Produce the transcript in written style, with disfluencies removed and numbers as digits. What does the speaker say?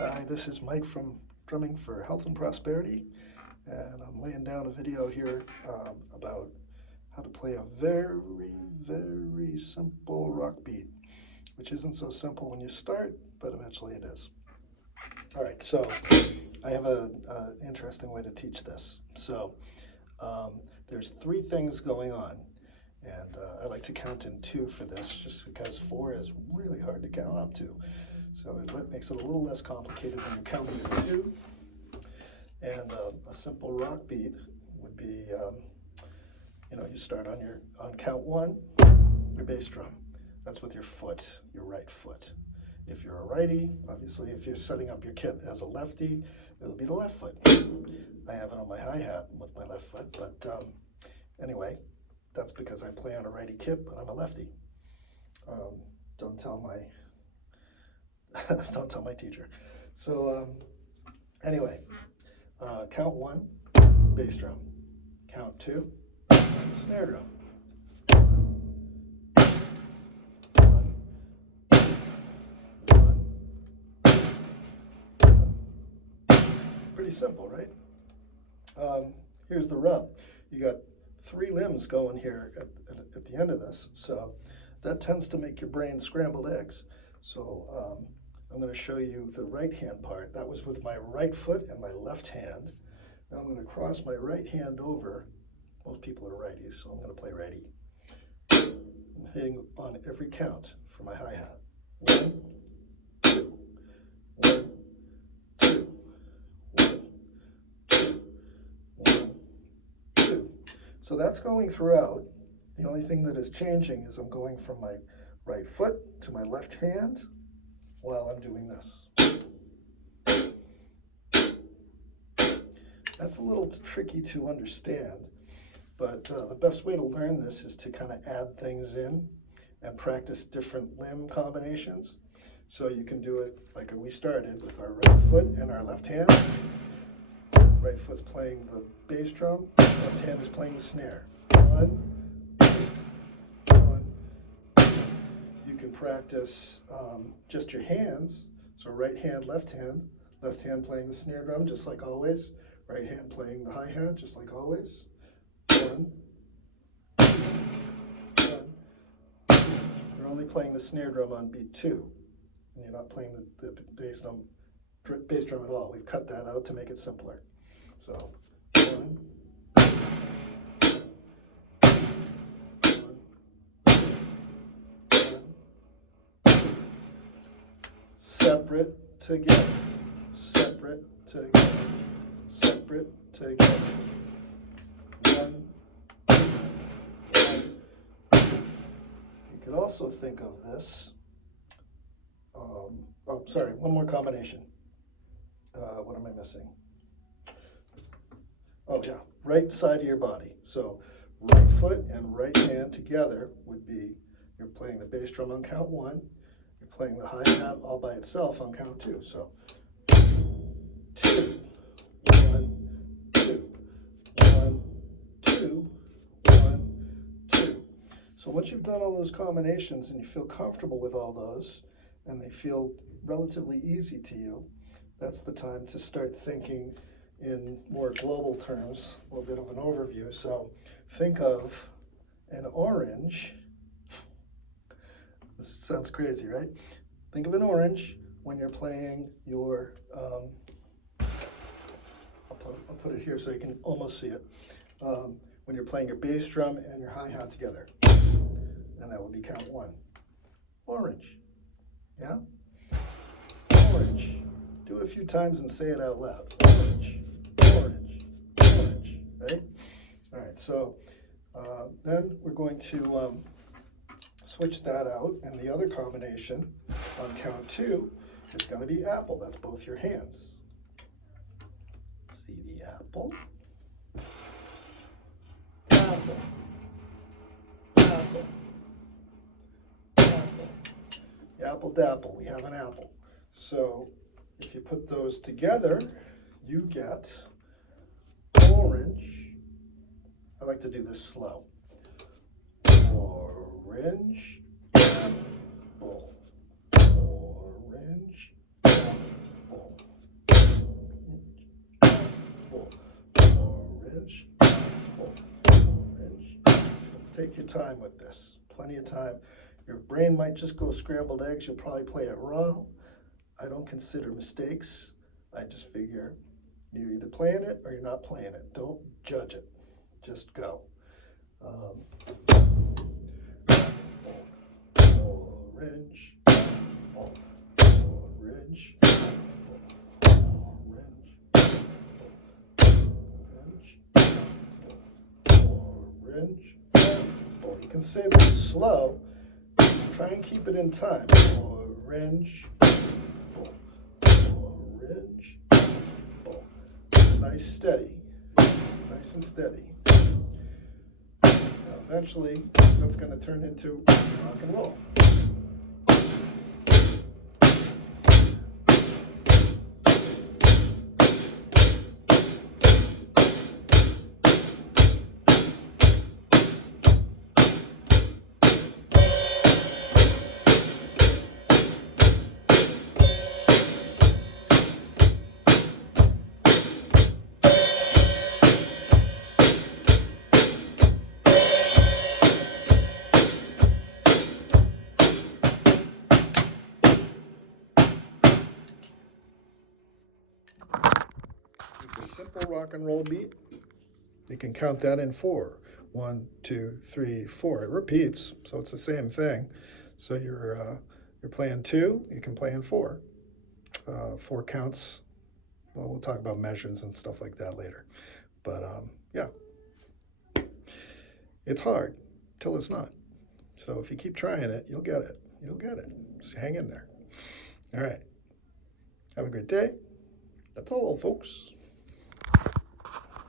Hi, this is Mike from Drumming for Health and Prosperity, and I'm laying down a video here about how to play a very simple rock beat, which isn't so simple when you start, but eventually it is. All right, so I have an interesting way to teach this. So there's three things going on, and I like to count in two for this just because four is really hard to count up to. So it makes it a little less complicated when you're counting to two. And a simple rock beat would be, you start on count one, your bass drum. That's with your foot, your right foot. If you're a righty, obviously, if you're setting up your kit as a lefty, it'll be the left foot. I have it on my hi-hat with my left foot, but anyway, that's because I play on a righty kit, but I'm a lefty. Don't tell my teacher. So anyway, count one, bass drum. Count two, snare drum. One, pretty simple, right? Here's the rub. You got three limbs going here at the end of this, so that tends to make your brain scrambled eggs. So I'm going to show you the right hand part. That was with my right foot and my left hand. Now I'm going to cross my right hand over. Most people are righties, so I'm going to play righty. I'm hitting on every count for my hi-hat. 1, 2, 1, 2, 1, 2, 1, 2. So that's going throughout. The only thing that is changing is I'm going from my right foot to my left hand while I'm doing this. That's a little tricky to understand, but the best way to learn this is to kind of add things in and practice different limb combinations. So you can do it like we started with our right foot and our left hand. Right foot's playing the bass drum, left hand is playing the snare. 1, 2, 1, 2. You can practice just your hands. So right hand, left hand playing the snare drum, just like always. Right hand playing the hi-hat, just like always. 1, 2, 1. You're only playing the snare drum on beat 2, and you're not playing the bass drum at all. We've cut that out to make it simpler. So 1, 1, separate together, separate together, separate together. 1, 2, 1, 2. You could also think of this. One more combination. What am I missing? Oh yeah, right side of your body. So right foot and right hand together would be, you're playing the bass drum on count 1, you're playing the hi-hat all by itself on count 2. So 2, 1, 2, 1, 2, 1, 2. So once you've done all those combinations and you feel comfortable with all those, and they feel relatively easy to you, that's the time to start thinking in more global terms, a little bit of an overview. So think of an orange. This sounds crazy, right? Think of an orange when you're playing your, I'll put it here so you can almost see it. When you're playing your bass drum and your hi-hat together. And that would be count 1. Orange. Yeah? Orange. Do it a few times and say it out loud. Orange, orange, orange, right? All right, so then we're going to switch that out, and the other combination on count 2 is going to be apple. That's both your hands. See the apple? Apple. Apple. Apple. Apple dapple, we have an apple. So if you put those together, you get orange. I like to do this slow. Orange, apple. Orange, apple. orange, pull, orange, pull. Take your time with this, plenty of time. Your brain might just go scrambled eggs, you'll probably play it wrong. I don't consider mistakes. I just figure you're either playing it or you're not playing it. Don't judge it, just go. Orange, orange, orange. Well, you can say this slow. Try and keep it in time. Orange, orange, nice, steady, nice and steady. Now, eventually, that's going to turn into rock and roll. It's a simple rock and roll beat. You can count that in 4. 1, 2, 3, 4. It repeats, so it's the same thing. So you're playing 2, you can play in 4. 4 counts. Well, we'll talk about measures and stuff like that later. But yeah, it's hard till it's not. So if you keep trying it, you'll get it. You'll get it. Just hang in there. All right. Have a great day. That's all, folks.